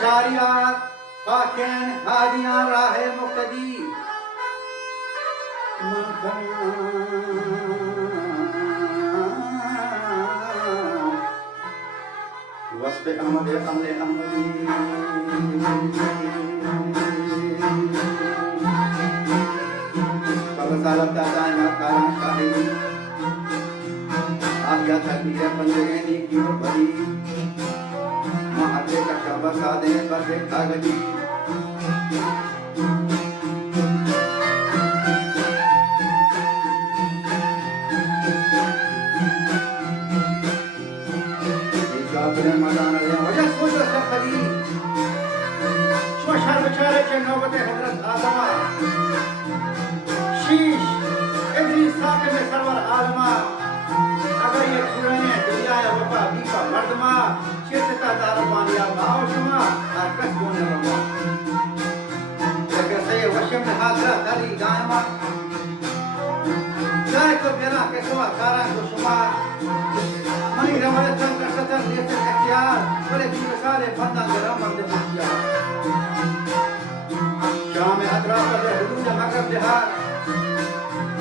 Şariat, haken, hadiyan, rahe muktedi. Wasfi Ahmad Amre Ahmadi. Kalau salam datang karan syahidi. Ayat hadiah penjeni kiur badi. Mahate ka basade bade kagadi.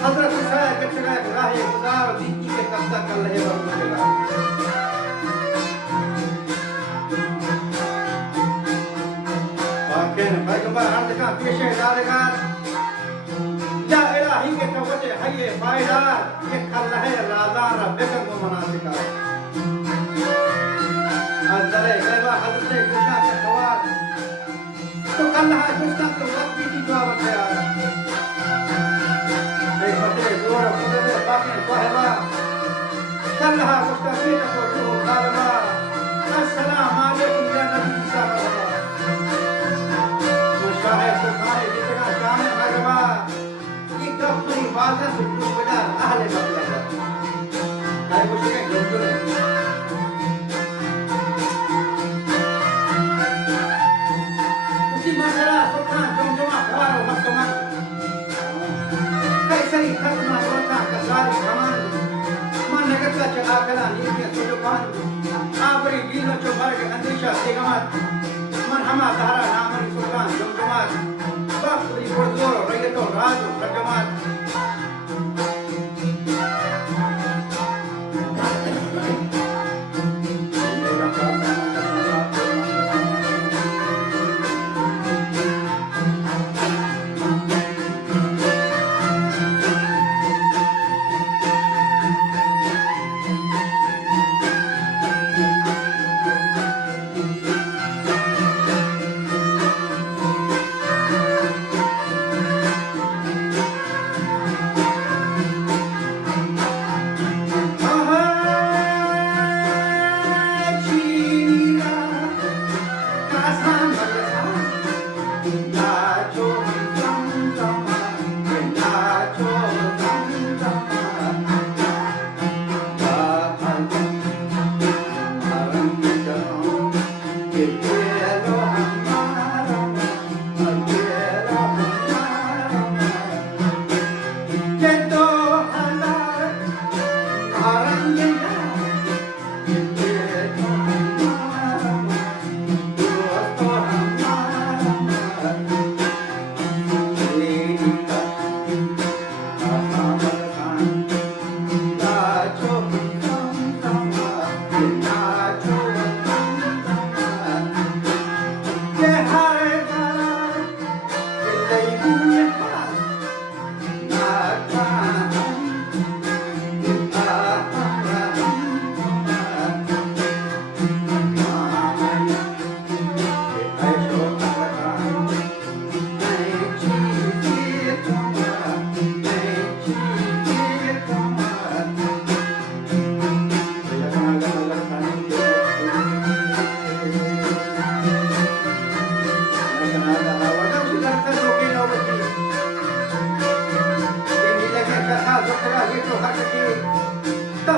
हजरत साहब के चला राहे खुदा और दीन की के कब्जा कर रहे और मिलेगा आखिर पैगंबर अर्ज का पेशे डालेगा या इलाही के कवचे हये फायदार ये खल है राज़ार बेगम को मनासिका अजरे गैबा हजरत गुशा के खवार तो अल्लाह गुस्सा के वक्त की जवाब है كلها مستفيدة وقالوا السلام عليكم يا نبي صلى الله مشاهد سبحانه جتنا شامل भगवा ये कब पूरी बात है कुछ बड़ा अहले मतलब है कुछ के जोड़ है उसी मसला सुल्तान जमजमा खवार और मक्का कैसे ही खत्म होता कसारी कमान नगर का चला करा नीचे सुल्तान आबरी दीनो चौबार के अंदेशा सेगमत मन हमा धारा नामरी सुल्तान जमजमात बाखरी बोझोर रयतो राज रजमात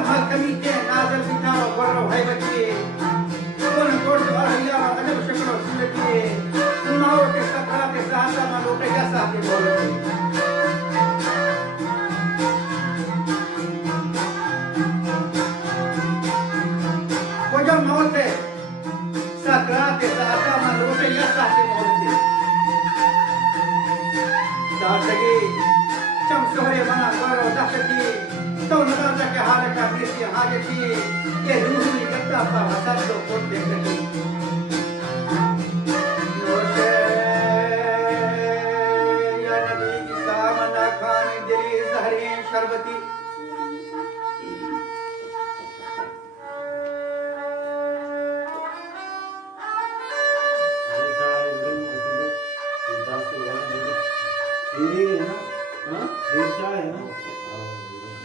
हल कमीते नाजल बितारो गोरो है बच्चे कौन कोर्स और हिया अजब शक्ल सुनती सुनाओ के सपना के साथ में लोटे जैसा के बोलते वो जब मौत है सकरात के साथ में लोटे जैसा के बोलते दासगी चम सोहरे बना गोरो दशकी तो नगाता के हाल का किसी हाजती ये रूही करता था हसद तो कोट देखती नोशे या नबी की सामना खाने दिली जहरीन शरबती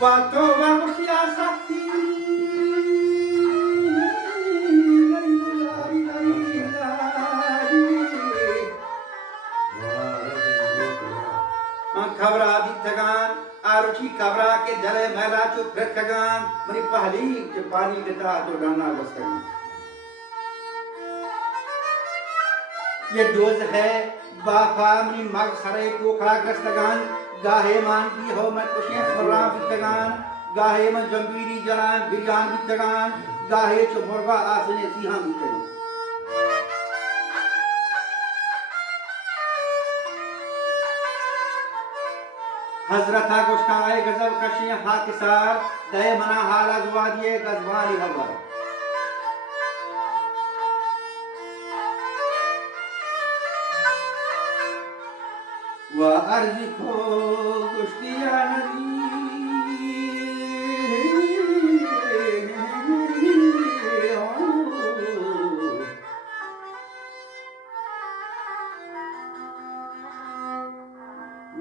बातों मुखिया सकती खबरा दी थगान आरुचि खबरा के जले मैला चुप फिर थगान मरी पहली के पानी देता तो डालना बस्तगान ये दोज है बापा मरी मग खरे पोखरा ग्रस्तगान गाहे मान की हो मत कुशियां फरा बितगान गाहे में जंबीरी जलान बिरयान बितगान गाहे चुमरवा आसने सिंहा बितगान हजरत गोश्ताए गजब कशी हाकिसार दे मना हाला जवादिए गजवानी हवा वा अर्ज़ को कुश्तिया नदी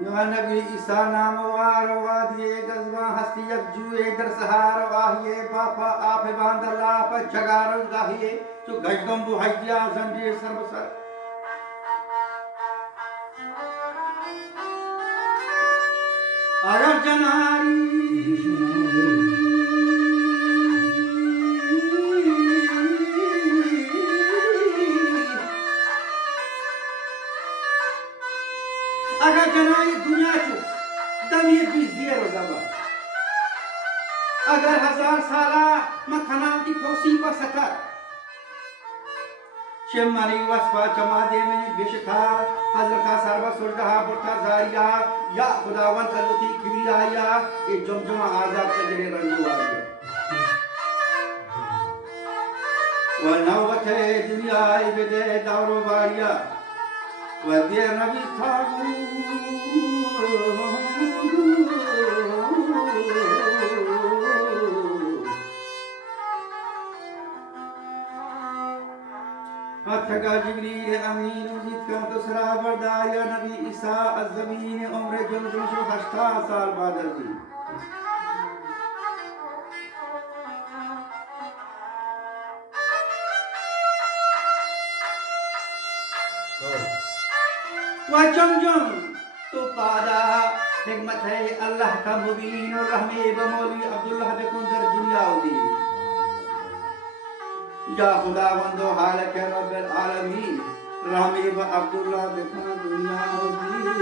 या नबी ईसा नाम वार वादिए गजवा हस्ती जुए दर सहार वाहिए बापा आप बांदला पर जगार गाहिए जो गजगम बुहाइया जंजीर सर्वसर अगर जनारी अगर जनाई दुनिया चुप दमी भी ज़ेरो ज़बर अगर 1000 साला मखनावती फौसी पर सकर शेमानी वस्फा चमादे में बिशथा हजरत सरवा सुरहा बुरता जारिया या खुदावंत अलुती किबरिया ये जमजमा आजाद कजरे रंजुआरिया व नौबत दुनिया इबदे दारो बारिया व दे नबी थागू अथगा जिब्रील अमीन उजित का दूसरा बरदार या नबी ईसा अज़मीन उम्र जुमशो 80 साल बाद जी वजमजम तो पादा हिकमत है अल्लाह का मुबीन और रहमे बमौली अब्दुल्लाह बेकुंदर दुनिया उदी या खुदावंदो हाल के रब्बिल आलमीन रहमे व अब्दुल्लाह बेकुंदर दुनिया उदी